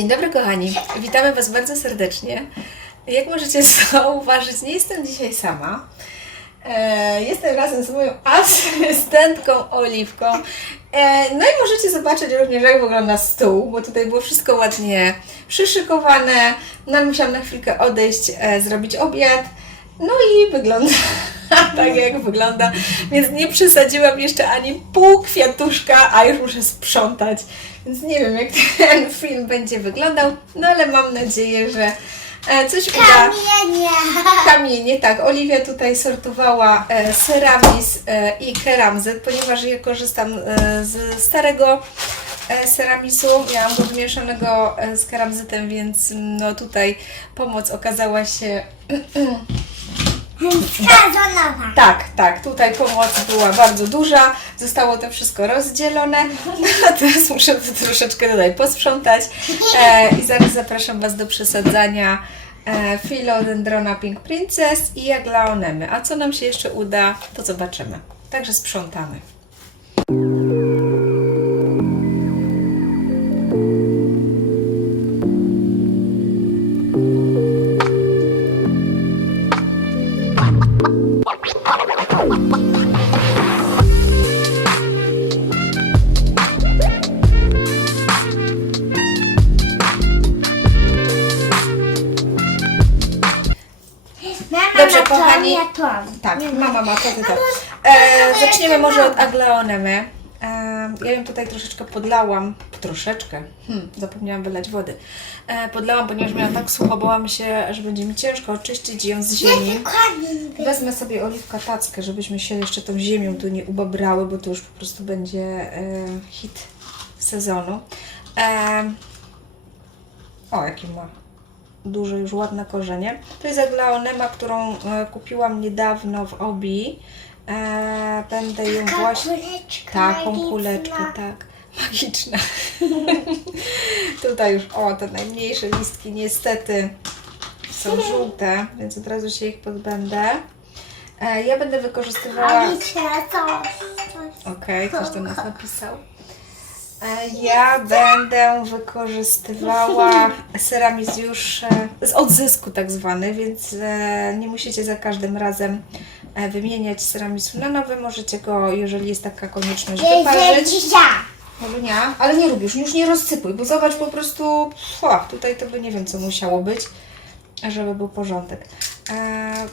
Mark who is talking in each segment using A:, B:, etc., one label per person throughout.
A: Dzień dobry kochani, witamy Was bardzo serdecznie. Jak możecie zauważyć, nie jestem dzisiaj sama. E, jestem razem z moją asystentką Oliwką. E, no i możecie zobaczyć również jak wygląda stół, bo tutaj było wszystko ładnie przyszykowane. No musiałam na chwilkę odejść, e, zrobić obiad. No i wygląda tak jak wygląda, więc nie przesadziłam jeszcze ani pół kwiatuszka, a już muszę sprzątać. Więc nie wiem jak ten film będzie wyglądał, no ale mam nadzieję, że e, coś uda.
B: Kamienie.
A: Kamienie, tak. Oliwia tutaj sortowała e, ceramis e, i keramzyt, ponieważ ja korzystam e, z starego e, ceramisu. Miałam go wymieszanego e, z keramzytem, więc no tutaj pomoc okazała się Tak, tak, tutaj pomoc była bardzo duża, zostało to wszystko rozdzielone, teraz muszę to troszeczkę tutaj posprzątać e, i zaraz zapraszam Was do przesadzania e, Philodendrona Pink Princess i Aglaonemy. A co nam się jeszcze uda, to zobaczymy. Także sprzątamy. E, zaczniemy może od Aglaonemy. Ja ją tutaj troszeczkę podlałam. Troszeczkę. Hmm, zapomniałam wylać wody. E, podlałam, ponieważ miałam tak sucho, bałam się, że będzie mi ciężko oczyścić ją z ziemi.
B: Niby.
A: Wezmę sobie oliwka tackę, żebyśmy się jeszcze tą ziemią tu nie ubabrały, bo to już po prostu będzie e, hit sezonu. O, jaki ma duże, już ładne korzenie. To jest aglaonema, którą e, kupiłam niedawno w Obi. E, będę ją
B: Taka
A: właśnie...
B: kuleczka
A: Taką
B: magiczna.
A: kuleczkę, tak. Magiczna. Tutaj już, o, te najmniejsze listki niestety są żółte, więc od razu się ich pozbędę. E, ja będę wykorzystywała...
B: Coś, coś.
A: Okej, ktoś do nas napisał. E, Ja będę wykorzystywała ceramis już e, z odzysku tak zwany, więc e, nie musicie za każdym razem wymieniać ceramisu na nowy. Możecie go, jeżeli jest taka konieczność, wyparzyć.
B: dzisiaj.
A: Olunia, ale nie lubisz, już nie rozsypuj, bo zobacz po prostu, o, tutaj to by nie wiem co musiało być, żeby był porządek. Eee,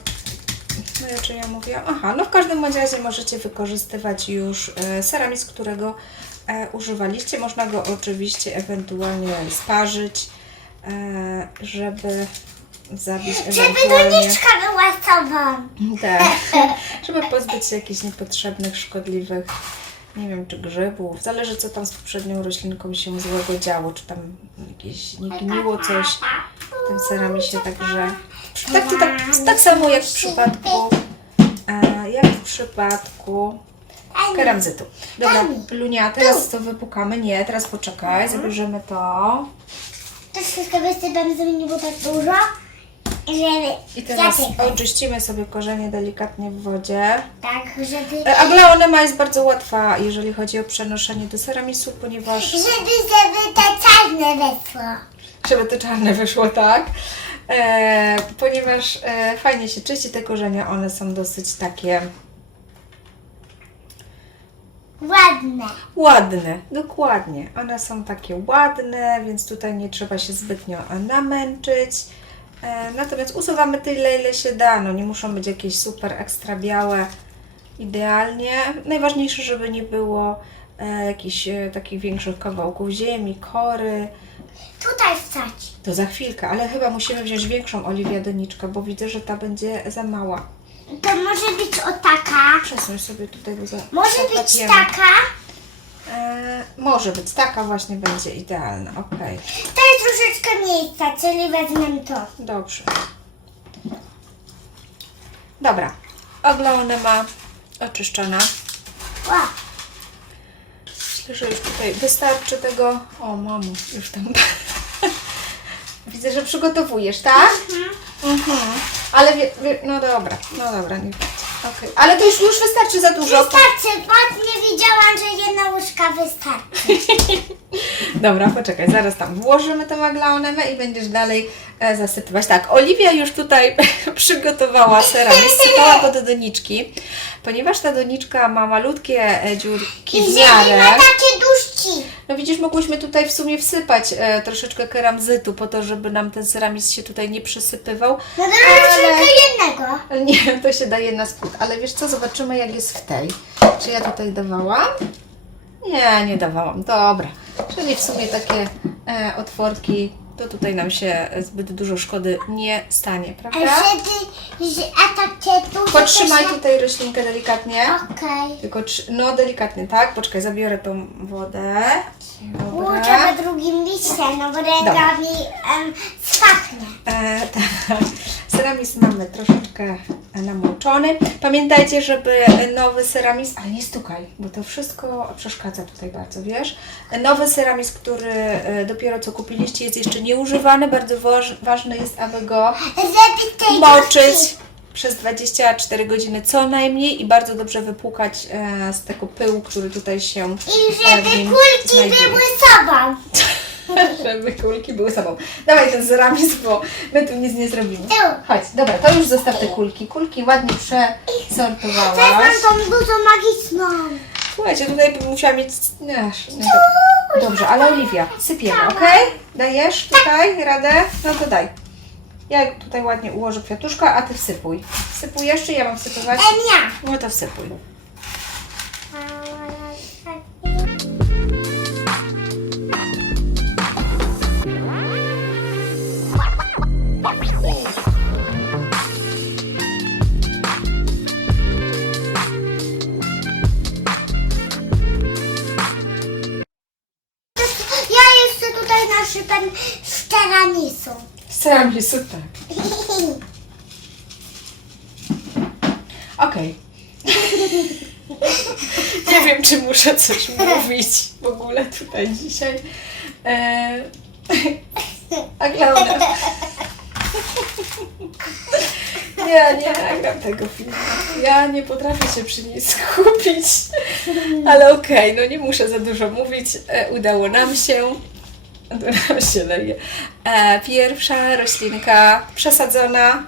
A: no i o czym ja mówiłam? Aha, no w każdym razie możecie wykorzystywać już e, ceramis, którego e, używaliście. Można go oczywiście ewentualnie sparzyć, e, żeby zabić
B: Żeby
A: ewentualnie...
B: doniczka była z tobą.
A: Tak, żeby pozbyć się jakichś niepotrzebnych, szkodliwych, nie wiem, czy grzybów. Zależy, co tam z poprzednią roślinką się złego działo, czy tam jakieś nie gniło coś tym ceramisie, także tak, to tak, tak samo jak w przypadku, e, jak w przypadku keramzytu. Dobra, Lunia, teraz to wypukamy. Nie, teraz poczekaj, zabierzemy to.
B: To wszystko wysypam, żeby nie było tak dużo. Żeby
A: I teraz oczyścimy sobie korzenie delikatnie w wodzie.
B: Tak, żeby...
A: E, Aglaonema jest bardzo łatwa, jeżeli chodzi o przenoszenie do ceramisu, ponieważ
B: Żeby, żeby te czarne weszło.
A: żeby to czarne wyszło, tak? E, ponieważ e, fajnie się czyści te korzenie, one są dosyć takie
B: Ładne.
A: ładne, dokładnie. One są takie ładne, więc tutaj nie trzeba się zbytnio namęczyć. E, natomiast usuwamy tyle, ile się da. No, nie muszą być jakieś super ekstra białe, idealnie. Najważniejsze, żeby nie było e, jakichś e, takich większych kawałków ziemi, kory.
B: Tutaj wstać.
A: To za chwilkę, ale chyba musimy wziąć większą oliwia doniczkę, bo widzę, że ta będzie za mała.
B: To może być o taka.
A: Przesuń sobie tutaj, bo za
B: Może być
A: zapapiemy.
B: taka.
A: E, może być, taka właśnie będzie idealna, okej.
B: To jest troszeczkę miejsca, czyli wezmę to.
A: Dobrze. Dobra. Oglaona ma oczyszczona. Myślę, że już tutaj wystarczy tego. O, mamo, już tam. Widzę, że przygotowujesz, tak? Mhm. Ale wie, wie, no dobra, no dobra, nie będzie. Okej. Ale to już, już wystarczy za dużo.
B: Wystarczy, bo nie widziałam, że jedna łyżka wystarczy.
A: Dobra, poczekaj, zaraz tam włożymy tą aglaonemę i będziesz dalej e, zasypywać. Tak, Oliwia już tutaj przygotowała seram i sypała go do doniczki, ponieważ ta doniczka ma malutkie e, dziurki w
B: I żeby ma
A: miarę.
B: takie duszki.
A: No widzisz, mogłyśmy tutaj w sumie wsypać e, troszeczkę keramzytu po to, żeby nam ten ceramiz się tutaj nie przysypywał.
B: No to
A: Ale-
B: tylko jednego.
A: Nie, to się daje na spód. Ale wiesz co, zobaczymy jak jest w tej. Czy ja tutaj dawałam? Nie, nie dawałam. Dobra. Czyli w sumie takie e, otworki, to tutaj nam się zbyt dużo szkody nie stanie,
B: A
A: prawda?
B: żeby, że, a takie duże
A: Potrzymaj
B: to się...
A: tutaj roślinkę delikatnie.
B: Okej.
A: Tylko, trzy- no delikatnie, tak? Poczekaj, zabiorę tą wodę.
B: Było
A: Dobra.
B: trzeba drugim liście, no bo ręka mi em, spachnie.
A: E, tak. Ceramiz mamy troszeczkę namoczony. Pamiętajcie, żeby nowy ceramiz, ale nie stukaj, bo to wszystko przeszkadza tutaj bardzo, wiesz? Nowy ceramiz, który e, dopiero co kupiliście, jest jeszcze nieużywany. Bardzo waż, ważne jest, aby go
B: Żeby tej
A: moczyć przez 24 godziny co najmniej i bardzo dobrze wypłukać e, z tego pyłu, który tutaj się
B: I
A: e,
B: żeby
A: w nim
B: kulki
A: znajduje.
B: były sobą.
A: żeby kulki były sobą. Dawaj ten ceramiz, bo my tu nic nie zrobimy.
B: Tu.
A: Chodź, dobra, to już zostaw te kulki. Kulki ładnie przesortowałaś.
B: Teraz mam tą dużą magiczną.
A: Słuchajcie, tutaj bym musiała mieć... Aż, nie tak. Dobrze, ale Oliwia, sypiemy, ok? Dajesz tutaj radę? No to daj. Ja tutaj ładnie ułożę kwiatuszka, a ty wsypuj. Wsypujesz, czy ja mam wsypywać?
B: Em, ja.
A: No to wsypuj. Ceramisu, tak. Okej. Nie wiem, czy muszę coś mówić w ogóle tutaj dzisiaj. A Klaudia. Nie, nie nagram tego filmu. Ja nie potrafię się przy niej skupić. Ale okej, no nie muszę za dużo mówić. E, udało nam się. Się leje. E, pierwsza roślinka przesadzona.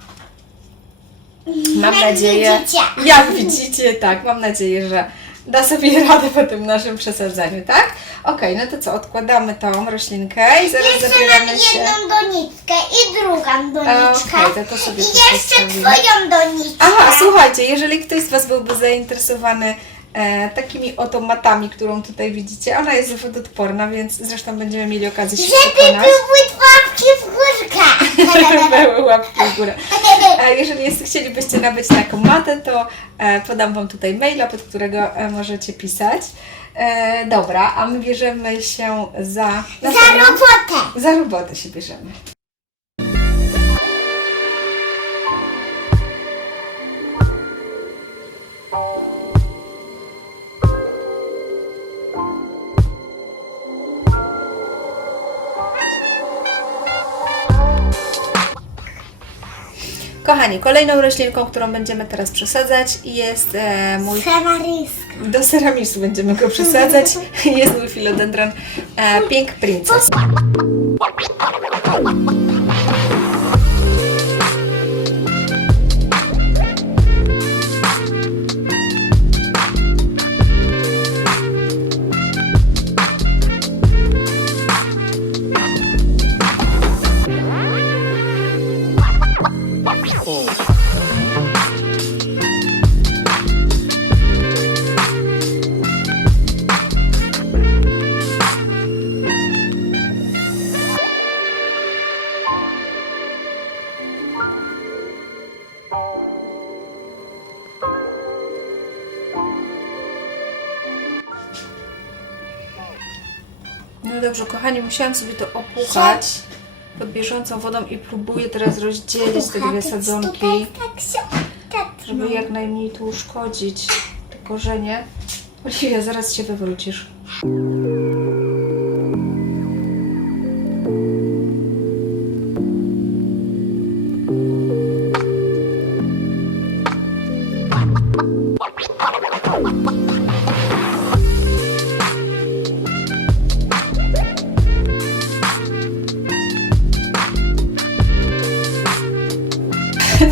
A: Mam
B: Jak
A: nadzieję.
B: widzicie.
A: Jak widzicie, tak, mam nadzieję, że da sobie radę po tym naszym przesadzaniu, tak? Okej, no to co, odkładamy tą roślinkę i zaraz
B: Jeszcze mam
A: zabieramy się.
B: jedną doniczkę i drugą doniczkę.
A: Okej, to to sobie
B: I jeszcze twoją doniczkę.
A: Aha, słuchajcie, jeżeli ktoś z Was byłby zainteresowany e, takimi oto matami, którą tutaj widzicie, ona jest wodoodporna, więc zresztą będziemy mieli okazję się
B: Żeby
A: przekonać.
B: były łapki w górkę.
A: Były łapki w górę. E, Jeżeli jest, chcielibyście nabyć taką matę, to e, podam Wam tutaj maila, pod którego e, możecie pisać. E, dobra, a my bierzemy się za...
B: Za robotę.
A: Za robotę się bierzemy. Kochani, kolejną roślinką, którą będziemy teraz przesadzać jest e, mój
B: Ferraryska.
A: do ceramisu będziemy go przesadzać. Jest mój filodendron e, Pink Princess. Dobrze, kochani, musiałam sobie to opłukać pod bieżącą wodą i próbuję teraz rozdzielić te dwie sadzonki,
B: tak.
A: żeby jak najmniej tu uszkodzić te korzenie. Oliwia, zaraz się wywrócisz.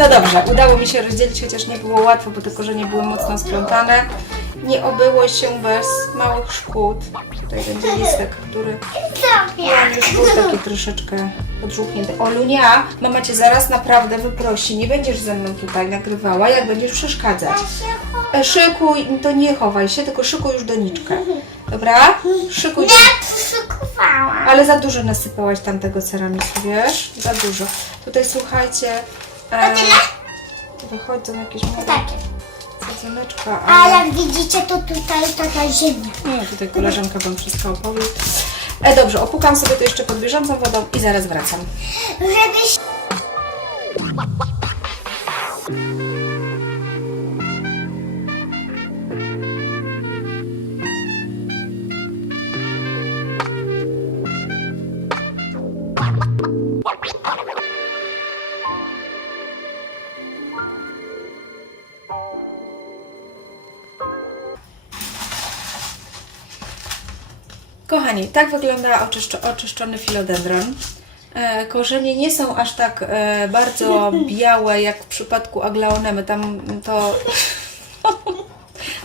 A: No dobrze, udało mi się rozdzielić, chociaż nie było łatwo, bo te korzenie były mocno splątane. Nie obyło się bez małych szkód. Tutaj będzie listek, który już był taki troszeczkę podżółknięty. Olunia, mama Cię zaraz naprawdę wyprosi. Nie będziesz ze mną tutaj nagrywała, jak będziesz przeszkadzać. E, Szykuj, to nie chowaj się, tylko szykuj już doniczkę. Dobra? Szykuj.
B: Nie przyszykowałam.
A: Ale za dużo nasypałaś tamtego ceramisu, wiesz? Za dużo. Tutaj słuchajcie. E, wychodzą jakieś małe
B: Takie.
A: sadzoneczka,
B: A
A: ale...
B: jak widzicie, to tutaj taka ziemia.
A: Nie, tutaj koleżanka Wam wszystko opowie. E, dobrze, opukam sobie to jeszcze pod bieżącą wodą i zaraz wracam.
B: Żebyś...
A: Kochani, tak wygląda oczyszczo- oczyszczony filodendron. E, korzenie nie są aż tak e, bardzo białe jak w przypadku aglaonemy. Tam to.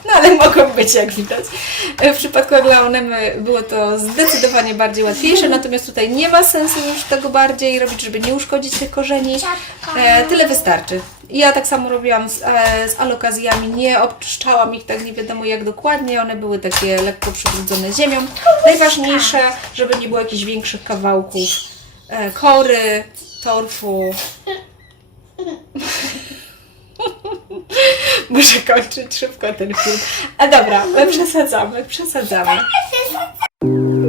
A: No ale mogą być, jak widać. E, W przypadku aglaonemy było to zdecydowanie bardziej łatwiejsze, natomiast tutaj nie ma sensu już tego bardziej robić, żeby nie uszkodzić tych korzeni. Tyle wystarczy. Ja tak samo robiłam z, e, z alokazjami, nie obczyszczałam ich tak nie wiadomo jak dokładnie, one były takie lekko przybrudzone ziemią. Najważniejsze, żeby nie było jakichś większych kawałków e, kory, torfu. Muszę kończyć szybko ten film. A dobra, my przesadzamy, przesadzamy.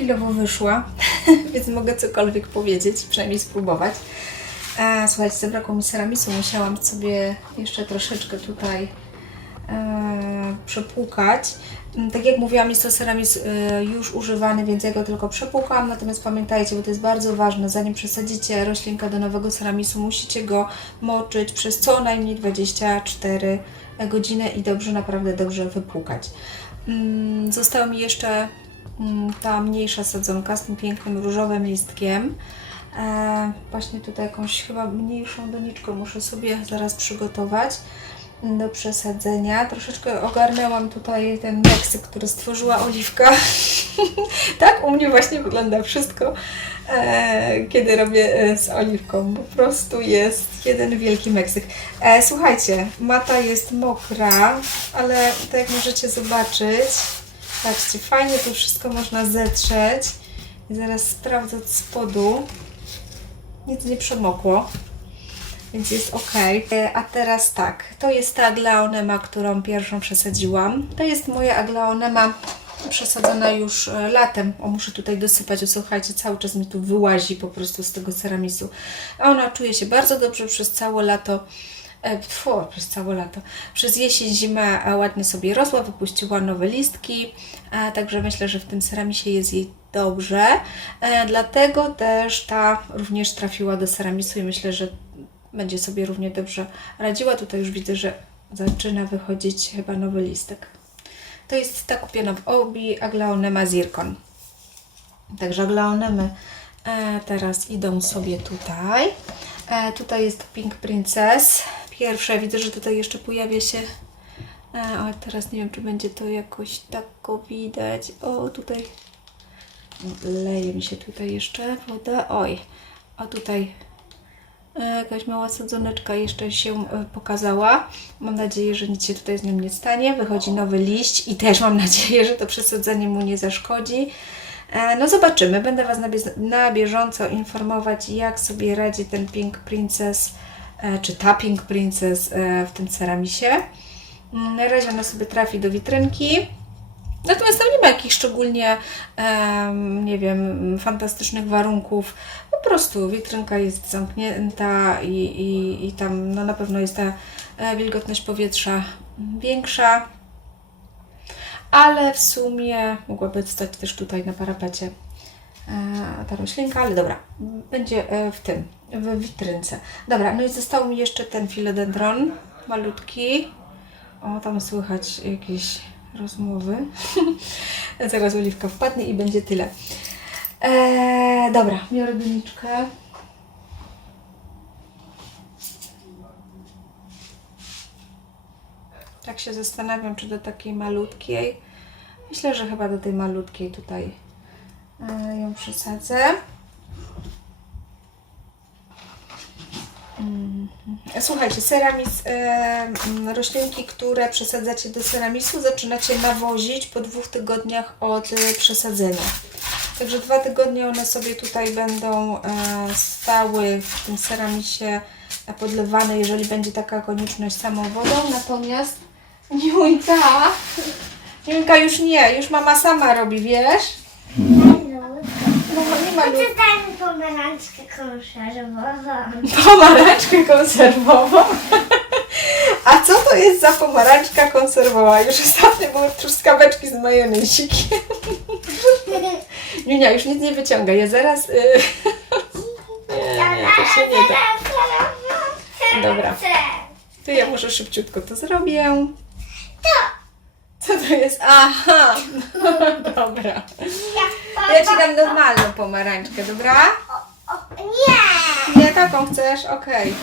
A: chwilowo wyszła, więc mogę cokolwiek powiedzieć, przynajmniej spróbować. E, słuchajcie, zabrakło mi ceramisu, musiałam sobie jeszcze troszeczkę tutaj e, przepłukać. Mm, Tak jak mówiłam, jest to ceramis e, już używany, więc ja go tylko przepłukałam. Natomiast pamiętajcie, bo to jest bardzo ważne, zanim przesadzicie roślinkę do nowego ceramisu, musicie go moczyć przez co najmniej 24 godziny i dobrze, naprawdę dobrze wypłukać. Mm, Została mi jeszcze ta mniejsza sadzonka z tym pięknym różowym listkiem. E, właśnie tutaj jakąś chyba mniejszą doniczkę muszę sobie zaraz przygotować do przesadzenia. Troszeczkę ogarnęłam tutaj ten Meksyk, który stworzyła Oliwka. tak u mnie właśnie wygląda wszystko, e, kiedy robię e, z Oliwką. Po prostu jest jeden wielki Meksyk. E, słuchajcie, mata jest mokra, ale tak jak możecie zobaczyć, patrzcie, fajnie to wszystko można zetrzeć. I zaraz sprawdzę od spodu. Nic nie przemokło więc jest ok. A teraz tak, to jest ta aglaonema, którą pierwszą przesadziłam. To jest moja aglaonema przesadzona już e, latem. O, muszę tutaj dosypać, o, słuchajcie, cały czas mi tu wyłazi po prostu z tego ceramisu. A ona czuje się bardzo dobrze przez całe lato. E, Tfu, przez całe lato. Przez jesień, zimę ładnie sobie rosła, wypuściła nowe listki, także myślę, że w tym ceramisie jest jej dobrze. E, Dlatego też ta również trafiła do ceramisu i myślę, że będzie sobie równie dobrze radziła. Tutaj już widzę, że zaczyna wychodzić chyba nowy listek. To jest ta kupiona w Obi Aglaonema Zircon. Także aglaonemy e, teraz idą sobie tutaj. Tutaj jest Pink Princess. Pierwsze, widzę, że tutaj jeszcze pojawia się. E, o, teraz nie wiem, czy będzie to jakoś tak widać. O, tutaj leje mi się tutaj jeszcze woda. Oj, a tutaj e, jakaś mała sadzoneczka jeszcze się e, pokazała. Mam nadzieję, że nic się tutaj z nim nie stanie. Wychodzi nowy liść i też mam nadzieję, że to przesadzenie mu nie zaszkodzi. No zobaczymy. Będę Was na, bie- na bieżąco informować, jak sobie radzi ten Pink Princess, czy ta Pink Princess e, w tym ceramisie. Mm, Na razie ona sobie trafi do witrynki. Natomiast tam nie ma jakichś szczególnie, nie wiem, fantastycznych warunków. Po prostu witrynka jest zamknięta i, i, i tam no, na pewno jest ta e, wilgotność powietrza większa. Ale w sumie mogłaby stać też tutaj na parapecie e, ta roślinka, ale dobra, będzie e, w tym, w witrynce. Dobra, no i został mi jeszcze ten filodendron, malutki. O, tam słychać jakieś rozmowy. Zaraz oliwka wpadnie i będzie tyle. Eee, dobra, biorę. Tak się zastanawiam, czy do takiej malutkiej. Myślę, że chyba do tej malutkiej tutaj e, ją przesadzę. Mhm. Słuchajcie, ceramis, e, roślinki, które przesadzacie do ceramisu, zaczynacie nawozić po dwóch tygodniach od e, przesadzenia. Także dwa tygodnie one sobie tutaj będą e, stały w tym ceramisie e, podlewane, jeżeli będzie taka konieczność samą wodą. Natomiast Niunka, Niunka już nie, już mama sama robi, wiesz? Mama nie ma lu-
B: Przeczytajmy pomarańczkę konserwową.
A: Pomarańczkę konserwową. A co to jest za pomarańczka konserwowa? Już ostatnio były truskaweczki z majonezikiem. Niunia, już nic nie wyciąga. Ja zaraz... Y... Nie, to się nie da. Dobra. To ja może szybciutko to zrobię. Co to jest? Aha! Dobra. Ja ci dam normalną pomarańczkę, dobra?
B: O, nie!
A: Nie, taką chcesz? Okej.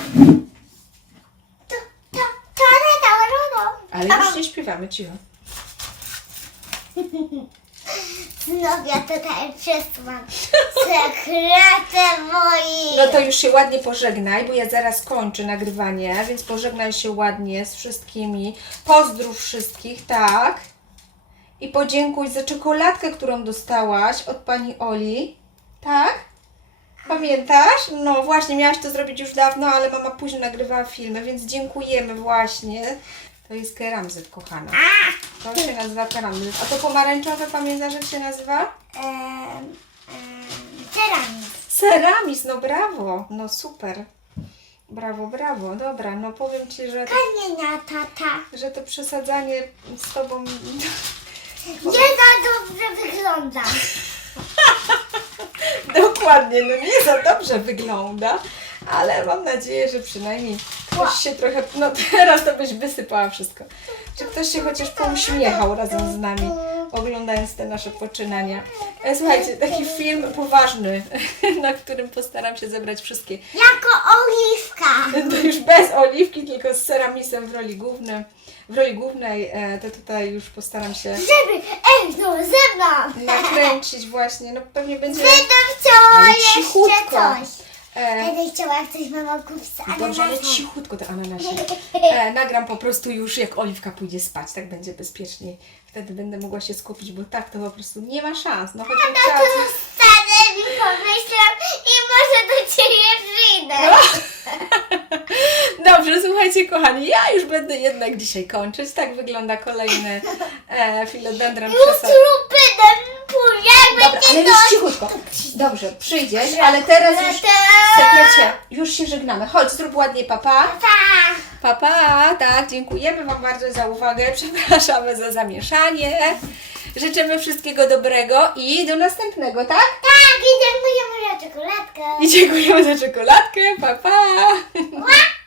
B: To, to, to, to, to,
A: Ale już nie śpiewamy, cicho.
B: Znów ja tutaj przesłam sekretem moim.
A: No to już się ładnie pożegnaj, bo ja zaraz kończę nagrywanie, więc pożegnaj się ładnie z wszystkimi. Pozdrów wszystkich, tak? I podziękuj za czekoladkę, którą dostałaś od pani Oli. Tak? Pamiętasz? No właśnie, miałaś to zrobić już dawno, ale mama późno nagrywała filmy, więc dziękujemy właśnie. To jest keramzyt, kochana. To się nazywa keramzyt. A to pomarańczowe, pamiętasz jak się nazywa?
B: Ceramis.
A: Ceramis, no brawo, no super. Brawo, brawo, dobra, no powiem Ci, że,
B: Kamienia tata.
A: że to przesadzanie z Tobą...
B: Nie za dobrze wygląda.
A: Dokładnie, no nie za dobrze wygląda, ale mam nadzieję, że przynajmniej ktoś się trochę... No teraz to byś wysypała wszystko. Czy ktoś się chociaż pouśmiechał razem z nami, oglądając te nasze poczynania. E, Słuchajcie, taki film poważny, na którym postaram się zebrać wszystkie
B: Jako oliwka.
A: To już bez oliwki, tylko z ceramisem w roli głównej. W roli głównej e, to tutaj już postaram się
B: Żeby, ej, no ze mną.
A: nakręcić właśnie. No pewnie będzie
B: Będę chciała
A: Ale
B: jeszcze
A: cichutko.
B: coś.
A: e,
B: Będę chciała jak coś mama kupić z
A: dobrze, ale cichutko te ananasie. E, nagram po prostu już jak Oliwka pójdzie spać, tak będzie bezpieczniej. Wtedy będę mogła się skupić, bo tak to po prostu nie ma szans. No chociaż
B: No
A: chciała
B: to
A: coś...
B: wstanę i pomyślam i może do Ciebie przyjdę.
A: Dobrze, słuchajcie kochani, ja już będę jednak dzisiaj kończyć. Tak wygląda kolejny e, filodendron przesad.
B: Pójdę, jak
A: Dobra, ale
B: będzie
A: już cichutko. Dobrze, przyjdziesz, ale teraz już sekrecie, już się żegnamy. Chodź, zrób ładnie papa. Papa, tak, dziękujemy Wam bardzo za uwagę, przepraszamy za zamieszanie. Życzymy wszystkiego dobrego i do następnego, tak?
B: Tak, i dziękujemy za czekoladkę.
A: I dziękujemy za czekoladkę, papa.
B: Ła!